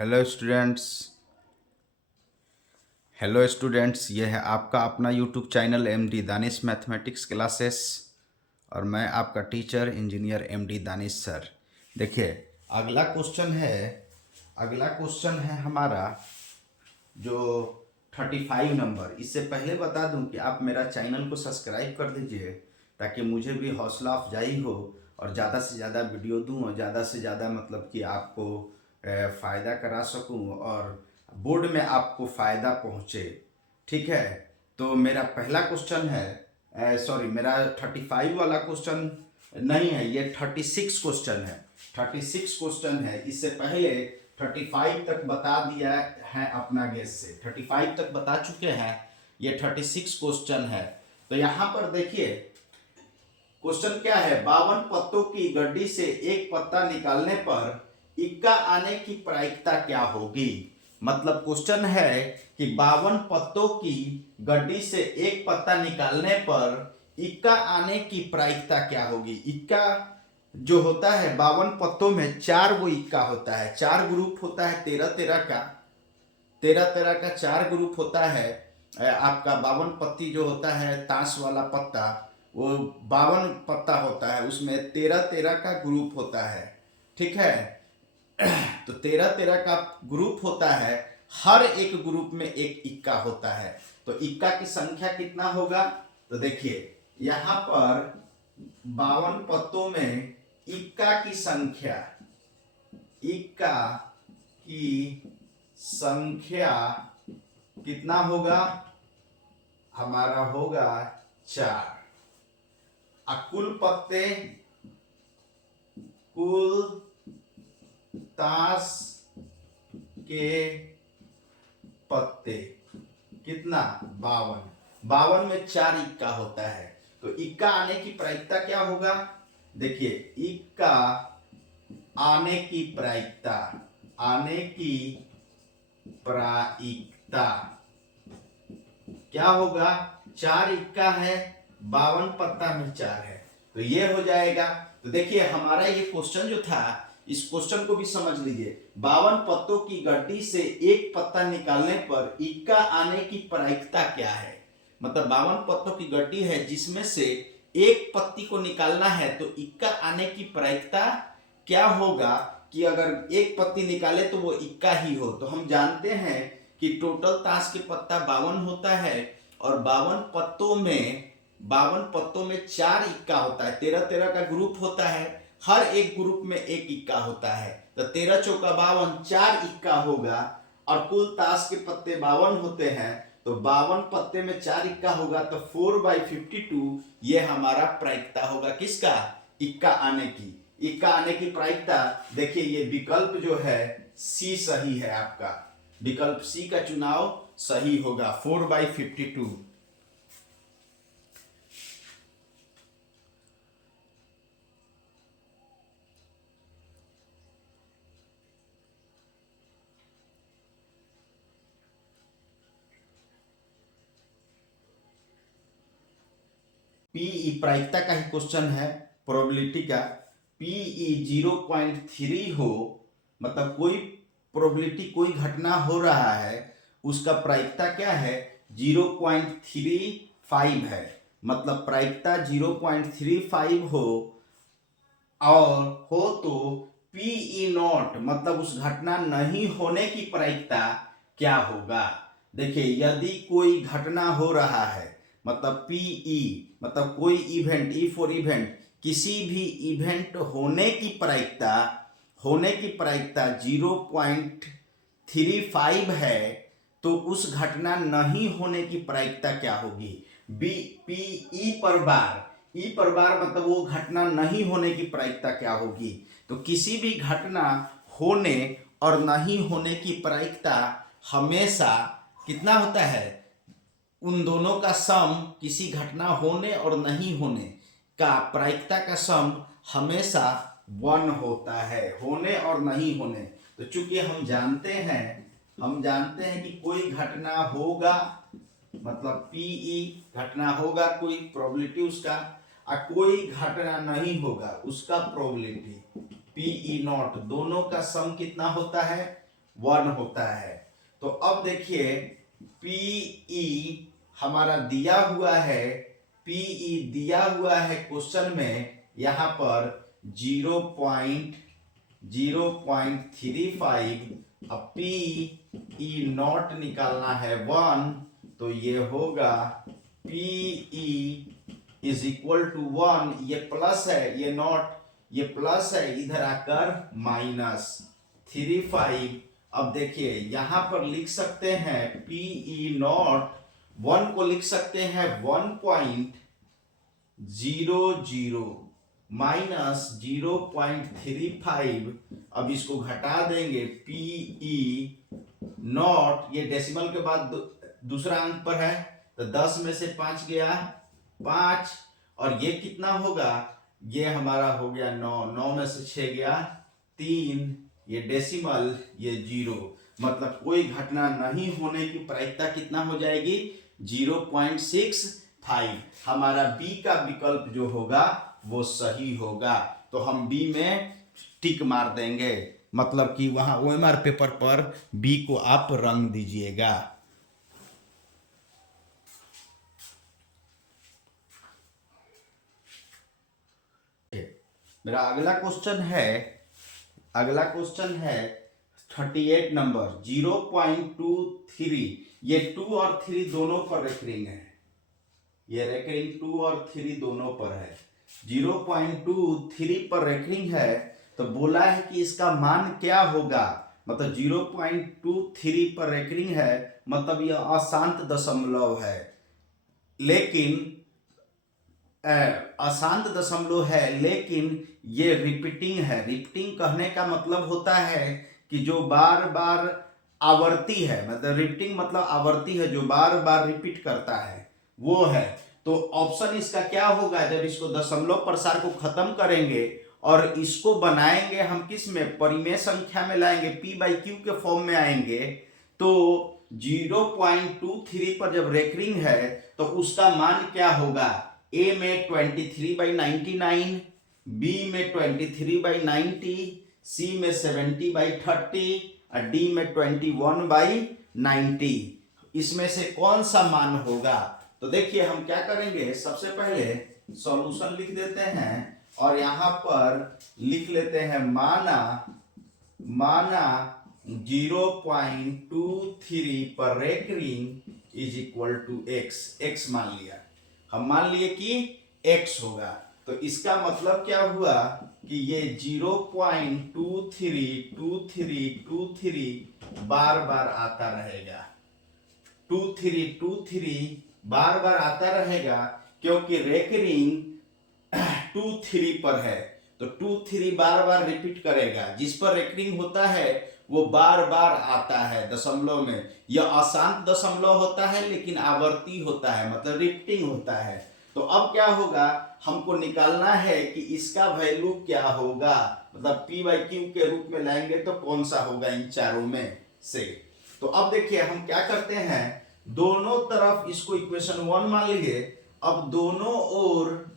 Hello students. Hello students, ये है आपका अपना YouTube channel MD Danish mathematics classes और मैं आपका teacher engineer MD Danish sir. देखिए, अगला क्वेश्चन है हमारा जो 35 नंबर। इससे पहले बता दूं कि आप मेरा चैनल को सब्सक्राइब कर दीजिए ताकि मुझे भी हौसला अफजाई हो और ज़्यादा से ज़्यादा वीडियो दूं और ज़्यादा से ज़्यादा मतलब कि आपको फ़ायदा करा सकूं और बोर्ड में आपको फ़ायदा पहुंचे। ठीक है, तो मेरा पहला क्वेश्चन है, सॉरी, मेरा 35 वाला क्वेश्चन नहीं है, ये 36 क्वेश्चन है। 36 क्वेश्चन है। इससे पहले 35 तक बता दिया है अपना गेस से, 35 तक बता चुके हैं। ये 36 क्वेश्चन है। तो यहाँ पर देखिए क्वेश्चन क्या है, 52 पत्तों की गड्डी से एक पत्ता निकालने पर इक्का आने की प्रायिकता क्या होगी। मतलब क्वेश्चन है कि 52 पत्तों की गड्डी से एक पत्ता निकालने पर इक्का आने की प्रायिकता क्या होगी। इक्का जो होता है 52 पत्तों में 4 वो इक्का होता है, 4 ग्रुप होता है 13-13 का, 13-13 का 4 ग्रुप होता है। आपका 52 पत्ती जो होता है ताश वाला पत्ता, वो 52 पत्ता होता है, उसमें 13-13 का ग्रुप होता है। ठीक है, तो 13-13 का ग्रुप होता है, हर एक ग्रुप में एक इक्का होता है। तो इक्का की संख्या कितना होगा, तो देखिए यहां पर 52 पत्तों में इक्का की संख्या कितना होगा, हमारा होगा 4। कुल ताश के पत्ते कितना, 52। 52 में 4 इक्का होता है। तो इक्का आने की प्रायिकता क्या होगा, देखिए इक्का आने की प्रायिकता क्या होगा, 4 इक्का है, 52 पत्ता में 4 है, तो ये हो जाएगा। तो देखिए हमारा ये क्वेश्चन जो था, इस क्वेश्चन को भी समझ लीजिए। 52 पत्तों की गड्डी से एक पत्ता निकालने पर इक्का आने की प्रायिकता क्या है। मतलब 52 पत्तों की गड्डी है जिसमें से एक पत्ती को निकालना है, तो इक्का आने की प्रायिकता क्या होगा कि अगर एक पत्ती निकाले तो वो इक्का ही हो। तो हम जानते हैं कि टोटल ताश के पत्ता 52 होता है और 52 पत्तों में 4 इक्का होता है, 13-13 का ग्रुप होता है, हर एक ग्रुप में एक इक्का होता है। तो 13 चौका 52, 4 इक्का होगा और कुल ताश के पत्ते 52 होते हैं, तो 52 पत्ते में 4 इक्का होगा, तो 4/52 ये हमारा प्रायिकता होगा किसका, इक्का आने की। इक्का आने की प्रायिकता देखिए, ये विकल्प जो है सी सही है, आपका विकल्प सी का चुनाव सही होगा, 4/52। पीई प्रायिकता का ही क्वेश्चन है, प्रोबेबिलिटी का। पीई 0.3 हो, मतलब कोई प्रोबेबिलिटी, कोई घटना हो रहा है, उसका प्रायिकता क्या है, 0.35 है। मतलब प्रायिकता 0.35 हो और हो तो पीई नॉट, मतलब उस घटना नहीं होने की प्रायिकता क्या होगा। देखिए यदि कोई घटना हो रहा है, मतलब पीई मतलब कोई इवेंट, ई फॉर इवेंट, किसी भी इवेंट होने की प्रायिकता 0.35 है, तो उस घटना नहीं होने की प्रायिकता क्या होगी, बी पी ई पर बार मतलब वो घटना नहीं होने की प्रायिकता क्या होगी। तो किसी भी घटना होने और नहीं होने की प्रायिकता हमेशा कितना होता है, उन दोनों का सम, किसी घटना होने और नहीं होने का प्रायिकता का सम हमेशा 1 होता है, होने और नहीं होने। तो चूंकि हम जानते हैं कि कोई घटना होगा, मतलब पीई घटना होगा, कोई प्रोबेबिलिटी उसका, और कोई घटना नहीं होगा उसका प्रोबेबिलिटी पीई नॉट, दोनों का सम कितना होता है 1 होता है। तो अब देखिए पीई हमारा दिया हुआ है, पीई दिया हुआ है क्वेश्चन में यहां पर 0.35। अब पीई नॉट निकालना है 1, तो ये होगा पीई इज इक्वल टू 1, ये प्लस है, ये नॉट, ये प्लस है, इधर आकर -35। अब देखिए यहां पर लिख सकते हैं पीई नॉट 1 को लिख सकते हैं 1.00 माइनस 0.35। अब इसको घटा देंगे, पीई नॉट, ये डेसिमल के बाद दूसरा अंक पर है, तो 10 में से 5 गया 5, और ये कितना होगा, ये हमारा हो गया 9, 9 में से 6 गया 3, ये डेसिमल, ये 0, मतलब कोई घटना नहीं होने की प्रायिकता कितना हो जाएगी, 0.65। हमारा बी का विकल्प जो होगा वो सही होगा। तो हम बी में टिक मार देंगे, मतलब कि वहां ओएमआर पेपर पर बी को आप रंग दीजिएगा। मेरा अगला क्वेश्चन है 38 नंबर 0.23। ये 2 और 3 दोनों पर रेकरिंग है, ये रेकरिंग 2 और 3 दोनों पर है, 0.23 पर रेकरिंग है। तो बोला है कि इसका मान क्या होगा, मतलब 0.23 पर रेकरिंग है, मतलब यह अशांत दशमलव है, लेकिन अशांत दशमलव है, लेकिन ये रिपीटिंग है। रिपीटिंग कहने का मतलब होता है कि जो बार बार आवर्ती है, मतलब रिपीटिंग मतलब आवर्ती है, जो बार बार रिपीट करता है वो है। तो ऑप्शन इसका क्या होगा, जब इसको दशमलव प्रसार को खत्म करेंगे और इसको बनाएंगे हम किस में, परिमेय संख्या में लाएंगे, p/q के फॉर्म में आएंगे, तो 0.23 पर जब रेकरिंग है तो उसका मान क्या होगा, ए में 23/99, बी में 23/90, सी में 70/30 और डी में 21/90। इसमें से कौन सा मान होगा। तो देखिए हम क्या करेंगे, सबसे पहले सॉल्यूशन लिख देते हैं और यहां पर लिख लेते हैं माना 0.23 पर recurring is equal to x मान लिया, हम मान लिए कि x होगा। तो इसका मतलब क्या हुआ कि ये 0.23 बार बार आता रहेगा, 23 बार बार आता रहेगा, क्योंकि रेकरिंग 23 पर है, तो 23 बार बार रिपीट करेगा। जिस पर रेकरिंग होता है वो बार बार आता है दशमलव में। यह अशांत दशमलव होता है लेकिन आवर्ती होता है, मतलब रिपीटिंग होता है। तो अब क्या होगा, हमको निकालना है कि इसका वैल्यू क्या होगा, मतलब p/q के रूप में लाएंगे तो कौन सा होगा इन चारों में से। तो अब देखिए हम क्या करते हैं, दोनों तरफ इसको इक्वेशन 1 मान लीजिए। अब दोनों ओर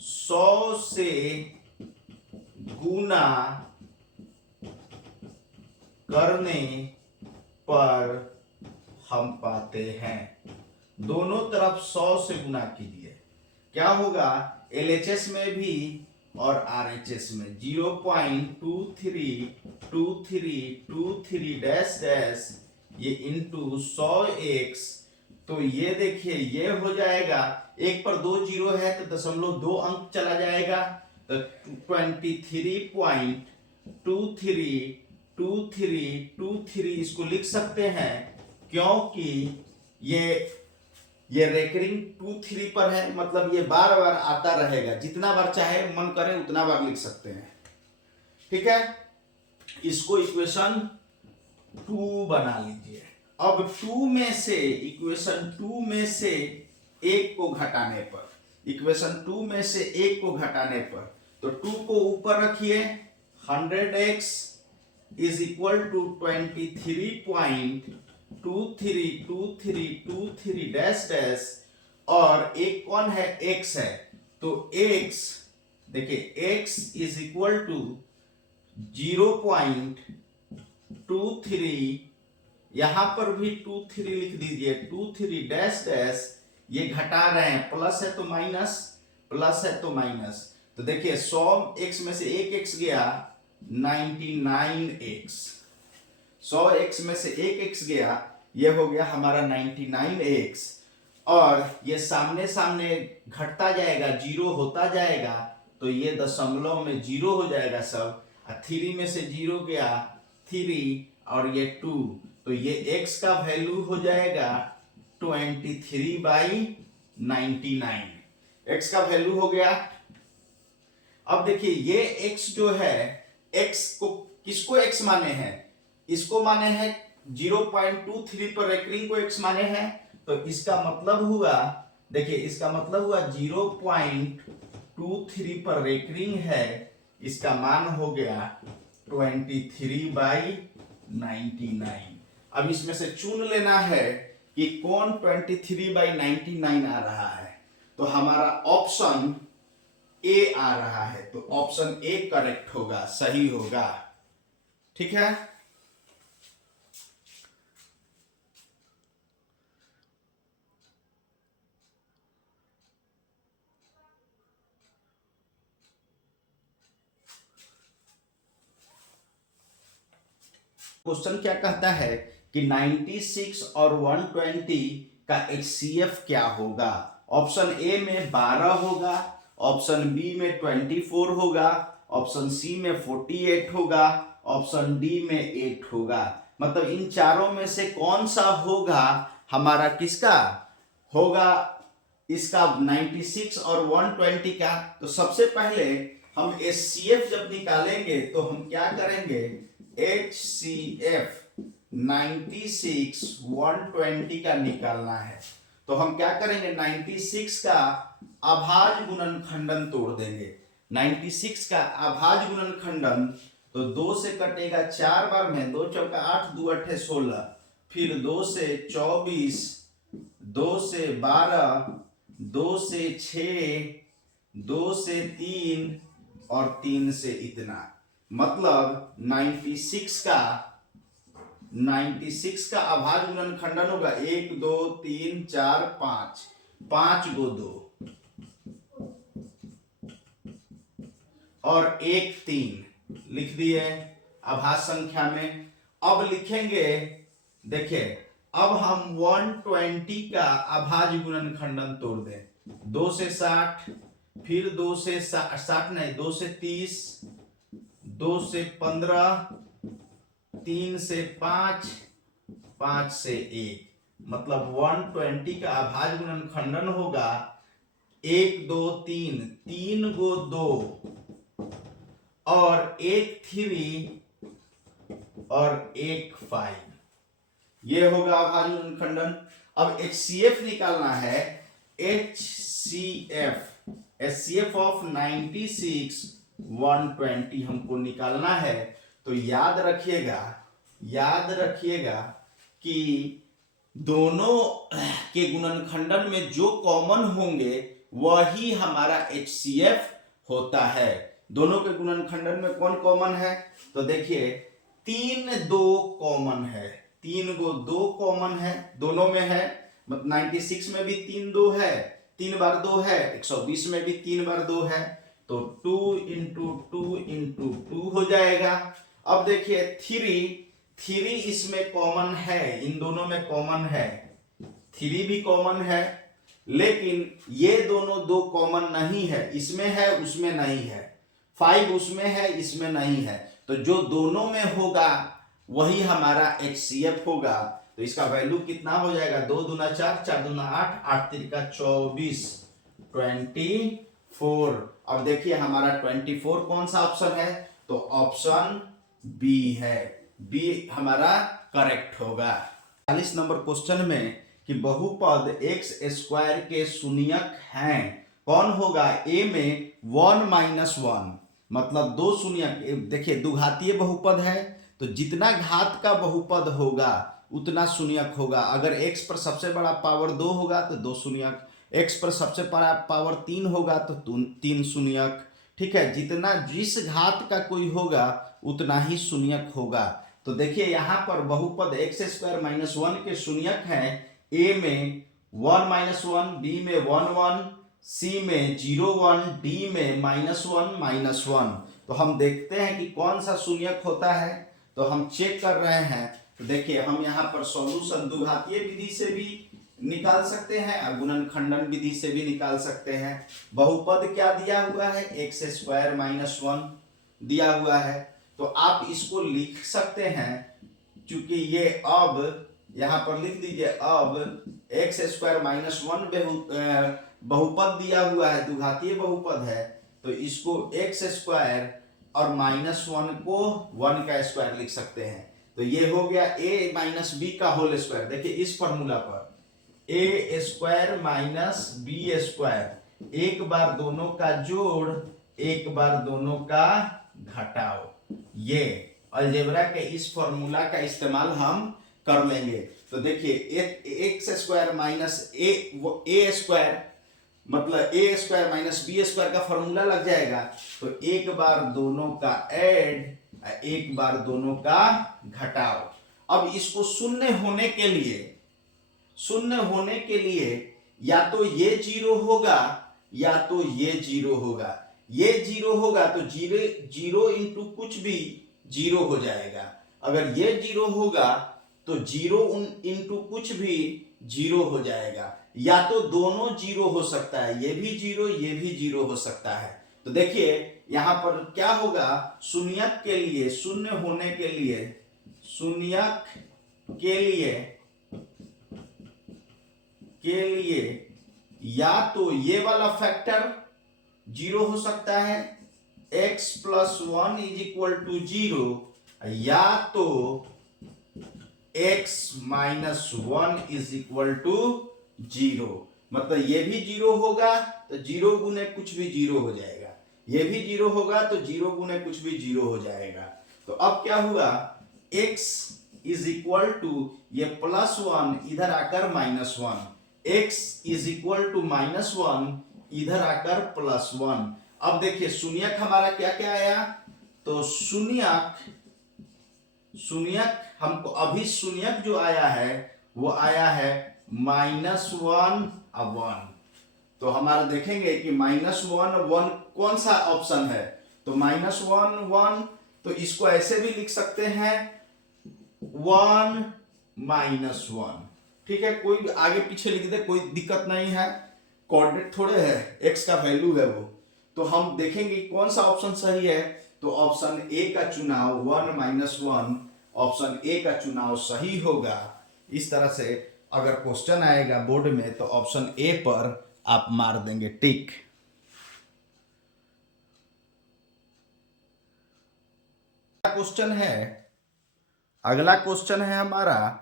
100 से गुना करने पर हम पाते हैं, दोनों तरफ 100 से गुना कीजिए, क्या होगा, LHS में भी और RHS में 0.23 डैश डैश ये इंटू 100x। तो ये देखिए ये हो जाएगा, एक पर 2 जीरो है तो 0.2 अंक चला जाएगा, तो 23.2323 इसको लिख सकते हैं, क्योंकि ये रेकरिंग 23 पर है, मतलब ये बार बार आता रहेगा, जितना बार चाहे मन करे उतना बार लिख सकते हैं। ठीक है, इसको इक्वेशन 2 बना लीजिए। अब इक्वेशन 2 में से एक को घटाने पर, इक्वेशन 2 में से एक को घटाने पर, तो 2 को ऊपर रखिए, 100x is equal to 23.2323 dash dash, और एक कौन है, x है, तो x देखिए x इज इक्वल टू 0.23, यहां पर भी 23 लिख दीजिए, 23 डैश डैश, ये घटा रहे हैं, प्लस है तो माइनस, प्लस है तो माइनस। तो देखिए 100x में से एक x गया 99x, 100x में से एक x गया, ये हो गया हमारा 99x, और ये सामने सामने घटता जाएगा, जीरो होता जाएगा, तो ये दशमलव में जीरो हो जाएगा सब। 3 में से जीरो गया 3 और ये 2, तो ये x का वैल्यू हो जाएगा 23/99, x का वैल्यू हो गया। अब देखिए ये x जो है, x को किसको x माने हैं, इसको माने हैं 0.23 पर रेकरिंग को x माने हैं, तो इसका मतलब हुआ, देखिए इसका मतलब हुआ 0.23 पर रेकरिंग है, इसका मान हो गया 23/99। अब इसमें से चुन लेना है कि कौन 23/99 आ रहा है, तो हमारा ऑप्शन ए आ रहा है, तो ऑप्शन ए करेक्ट होगा, सही होगा। ठीक है, क्वेश्चन क्या कहता है कि 96 और 120 का HCF क्या होगा। ऑप्शन ए में 12 होगा, ऑप्शन बी में 24 होगा, ऑप्शन सी में 48 होगा, ऑप्शन डी में 8 होगा। मतलब इन चारों में से कौन सा होगा हमारा, किसका होगा इसका 96 और 120 का। तो सबसे पहले हम HCF जब निकालेंगे तो हम क्या करेंगे, HCF 96 120 का निकालना है, तो हम क्या करेंगे 96 का अभाज्य गुणनखंडन तोड़ देंगे। 96 का अभाज्य गुणनखंडन, तो 2 से कटेगा 4 बार में, 2 चौका 8, 2 अट्ठे 16, फिर 2 से 24, 2 से 12, 2 से 6, 2 से 3 और 3 से इतना। मतलब 96 का अभाज्य गुणनखंडन होगा 1 2 3 4 5, 5 गो 2 और 1 3 लिख दिए अभाज्य संख्या में। अब लिखेंगे, देखिए अब हम 120 का अभाज्य गुणनखंडन तोड़ दें, 2 से 60, फिर 2 से 60 नहीं, 2 से 30, 2 से 15, 3 से 5, 5 से 1, मतलब 120 का अभाज्य गुणनखंडन होगा 1 2 3, 3 गो 2 और 1 3 और 1 5, ये होगा अभाज्य गुणनखंडन। अब HCF निकालना है, HCF ऑफ 96 120 हमको निकालना है। तो याद रखिएगा कि दोनों के गुणनखंडन में जो कॉमन होंगे वही हमारा HCF होता है। दोनों के गुणनखंडन में कौन कॉमन है, तो देखिए 3 2 कॉमन है, 3 गो 2 कॉमन है, दोनों में है। मतलब 96 में भी 3 2 है, 3 बार 2 है, 120 में भी 3 बार 2 है, तो 2 इंटू 2 इंटू 2 हो जाएगा। अब देखिए 3 इसमें कॉमन है, इन दोनों में कॉमन है, 3 भी कॉमन है, लेकिन ये दोनों दो कॉमन नहीं है, इसमें है उसमें नहीं है, 5 उसमें है इसमें नहीं है, तो जो दोनों में होगा वही हमारा HCF होगा। तो इसका वैल्यू कितना हो जाएगा, 2 दूना 4, 4 दूना 8, 8 तिरिका 24, 24। अब देखिए हमारा 24 कौन सा ऑप्शन है, तो ऑप्शन बी है, बी हमारा करेक्ट होगा। 40 नंबर क्वेश्चन में कि बहुपद x स्क्वायर के शून्यक हैं, कौन होगा। ए में 1 - 1, मतलब 2 शून्यक। देखिए दुघातीय बहुपद है तो जितना घात का बहुपद होगा उतना शून्यक होगा। अगर x पर सबसे बड़ा पावर 2 होगा तो 2 शून्यक, x पर सबसे बड़ा पावर 3 होगा तो 3 शून्यक, ठीक है, जितना जिस घात का कोई होगा उतना ही शून्यक होगा। तो देखिए यहाँ पर बहुपद एक्स स्क्वायर माइनस वन के शून्यक है, ए में 1 माइनस वन, बी में 1 1, सी में 0 1, डी में -1 -1। तो हम देखते हैं कि कौन सा शून्यक होता है, तो हम चेक कर रहे हैं। तो देखिए हम यहाँ पर सॉल्यूशन द्विघातीय विधि से भी निकाल सकते हैं और गुणनखंडन विधि से भी निकाल सकते हैं। बहुपद क्या दिया हुआ है, एक्स स्क्वायर माइनस वन दिया हुआ है, तो आप इसको लिख सकते हैं, क्योंकि ये अब यहाँ पर लिख दीजिए, अब एक्स स्क्वायर माइनस वन बहुपद दिया हुआ है, द्विघातीय बहुपद है, तो इसको एक्स स्क्वायर और माइनस वन को 1 का स्क्वायर लिख सकते हैं। तो ये हो गया a माइनस बी का होल स्क्वायर। देखिए इस फॉर्मूला पर ए स्क्वायर माइनस बी स्क्वायर, एक बार दोनों का जोड़, एक बार दोनों का घटाओ, ये अलजेब्रा के इस फॉर्मूला का इस्तेमाल हम कर लेंगे। तो देखिए एक्स स्क्वायर माइनस ए स्क्वायर मतलब ए स्क्वायर माइनस बी स्क्वायर का फॉर्मूला लग जाएगा, तो एक बार दोनों का ऐड, एक बार दोनों का घटाओ। अब इसको शून्य होने के लिए या तो ये जीरो होगा या तो ये जीरो होगा। ये जीरो होगा तो जीरो इंटू कुछ भी जीरो हो जाएगा, अगर ये जीरो होगा तो जीरो इंटू कुछ भी जीरो हो जाएगा, या तो दोनों जीरो हो सकता है, ये भी जीरो हो सकता है। तो देखिए यहां पर क्या होगा, शून्यक के लिए, शून्य होने के लिए, शून्यक के लिए या तो ये वाला फैक्टर जीरो हो सकता है, x plus one is equal to zero, या तो x minus one is equal to zero. मतलब ये भी जीरो होगा तो जीरो गुने कुछ भी जीरो हो जाएगा, ये भी जीरो होगा तो जीरो गुने कुछ भी जीरो हो जाएगा। तो अब क्या हुआ, x इज इक्वल टू ये प्लस वन इधर आकर minus one, x is equal to minus one इधर आकर प्लस वन। अब देखिए शून्यक हमारा क्या क्या आया, तो शून्यक हमको अभी शून्यक जो आया है वो आया है -1 और 1। तो हमारा देखेंगे कि -1 1 कौन सा ऑप्शन है, तो -1 1, तो इसको ऐसे भी लिख सकते हैं 1 -1, ठीक है, कोई आगे पीछे लिख दे कोई दिक्कत नहीं है, कोऑर्डिनेट थोड़े है, x का वैल्यू है वो। तो हम देखेंगे कौन सा ऑप्शन सही है, तो ऑप्शन ए का चुनाव 1 -1, ऑप्शन ए का चुनाव सही होगा। इस तरह से अगर क्वेश्चन आएगा बोर्ड में तो ऑप्शन ए पर आप मार देंगे टिक। अगला क्वेश्चन है हमारा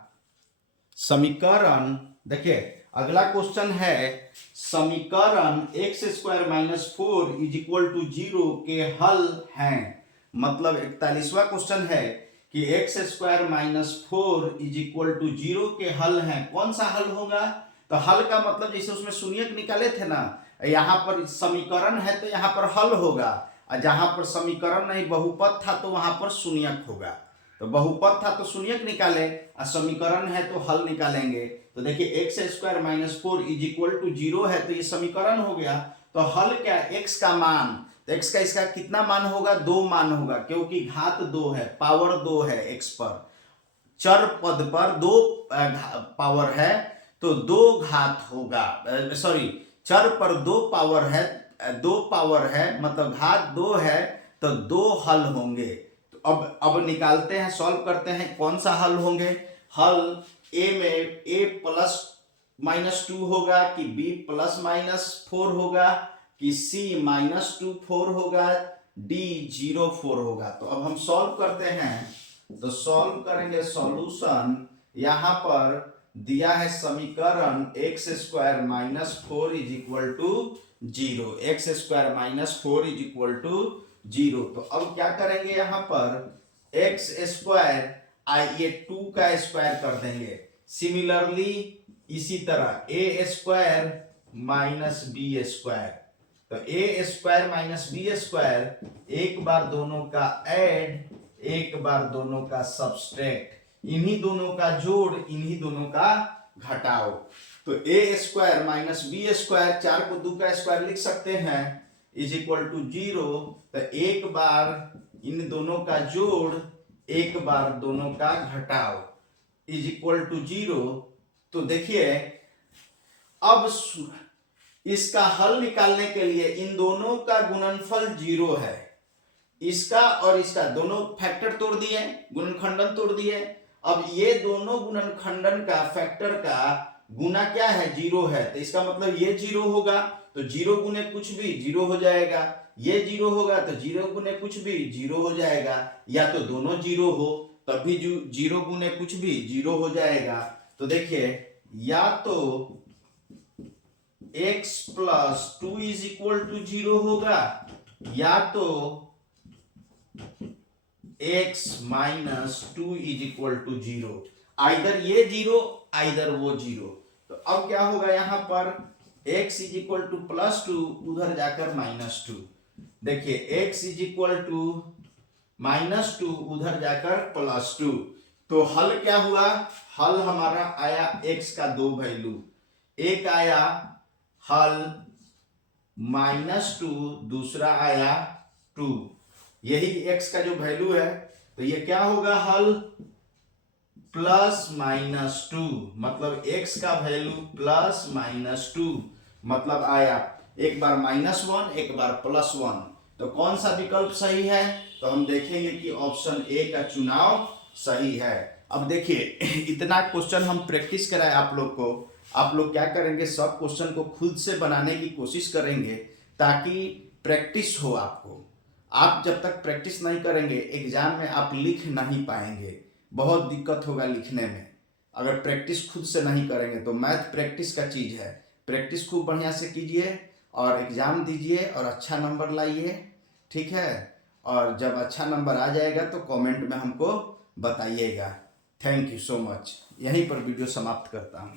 समीकरण, देखिए अगला क्वेश्चन है समीकरण X square minus 4 is equal to 0 के हल हैं। मतलब 41वां क्वेश्चन है कि X square minus 4 is equal to 0 के हल हैं। कौन सा हल होगा, तो हल का मतलब जैसे उसमें शून्यक निकाले थे ना, यहाँ पर समीकरण है तो यहाँ पर हल होगा, और जहां पर समीकरण नहीं बहुपद था तो वहां पर शून्यक होगा। तो बहुपद था तो शून्यक निकाले और समीकरण है तो हल निकालेंगे। तो देखिए X square minus 4 is equal to 0 है तो ये समीकरण हो गया। तो हल क्या, एक्स का मान, तो एक्स का इसका कितना मान होगा, 2 मान होगा, क्योंकि घात 2 है, पावर 2 है एक्स पर, चर पद पर 2 पावर है तो 2 घात होगा, सॉरी चर पर 2 पावर है, 2 पावर है मतलब घात 2 है तो 2 हल होंगे। तो अब निकालते हैं, सॉल्व करते हैं कौन सा हल होंगे। हल ए में a प्लस -2 होगा कि b प्लस -4 होगा कि c -2 4 होगा, d 0 4 होगा। तो अब हम सॉल्व करते हैं, तो सॉल्व करेंगे, सॉल्यूशन यहाँ पर दिया है समीकरण X square minus 4 is equal to 0, X square minus 4 is equal to 0। तो अब क्या करेंगे, यहाँ पर एक्स स्क्वायर ये 2 का स्क्वायर कर देंगे, सिमिलरली इसी तरह ए स्क्वायर माइनस बी स्क्वायर, तो ए स्क्वायर माइनस बी स्क्वायर, एक बार दोनों का ऐड, एक बार दोनों का सब्सट्रैक्ट, इन्हीं दोनों का जोड़, इन्हीं दोनों का घटाओ। तो ए स्क्वायर माइनस बी स्क्वायर, 4 को 2 का स्क्वायर लिख सकते हैं, इज इक्वल टू 0। तो एक बार इन दोनों का जोड़, एक बार दोनों का घटाओ, इज इक्वल टू 0। तो देखिए अब इसका हल निकालने के लिए इन दोनों का गुणनफल 0 है, इसका और इसका दोनों फैक्टर तोड़ दिए, गुणनखंडन तोड़ दिए। अब ये दोनों गुणनखंडन का फैक्टर का गुना क्या है, 0 है, तो इसका मतलब ये 0 होगा, तो 0 गुने कुछ भी 0 हो जाएगा, ये 0 होगा तो 0 गुने कुछ भी 0 हो जाएगा, या तो दोनों 0 हो तभी 0 गुने कुछ भी 0 हो जाएगा। तो देखिए या तो x plus 2 is equal to 0 होगा, या तो x minus 2 is equal to 0, either ये 0 आइदर वो 0। तो अब क्या होगा, यहां पर x is equal to plus 2, उधर जाकर माइनस 2। देखिए x is equal to minus 2, उधर जाकर प्लस 2। तो हल क्या हुआ, हल हमारा आया x का 2 वैल्यू, एक आया हल -2, दूसरा आया 2, यही x का जो वैल्यू है। तो ये क्या होगा, हल प्लस माइनस 2, मतलब x का वैल्यू प्लस माइनस 2, मतलब आया एक बार -1 एक बार +1। तो कौन सा विकल्प सही है, तो हम देखेंगे कि ऑप्शन ए का चुनाव सही है। अब देखिए इतना क्वेश्चन हम प्रैक्टिस कराए आप लोग को, आप लोग क्या करेंगे, सब क्वेश्चन को खुद से बनाने की कोशिश करेंगे ताकि प्रैक्टिस हो आपको। आप जब तक प्रैक्टिस नहीं करेंगे एग्जाम में आप लिख नहीं पाएंगे, बहुत दिक्कत होगा लिखने में अगर प्रैक्टिस खुद से नहीं करेंगे। तो मैथ प्रैक्टिस का चीज़ है, प्रैक्टिस खूब बढ़िया से कीजिए और एग्ज़ाम दीजिए और अच्छा नंबर लाइए, ठीक है। और जब अच्छा नंबर आ जाएगा तो कमेंट में हमको बताइएगा। Thank you so much. यहीं पर वीडियो समाप्त करता हूँ।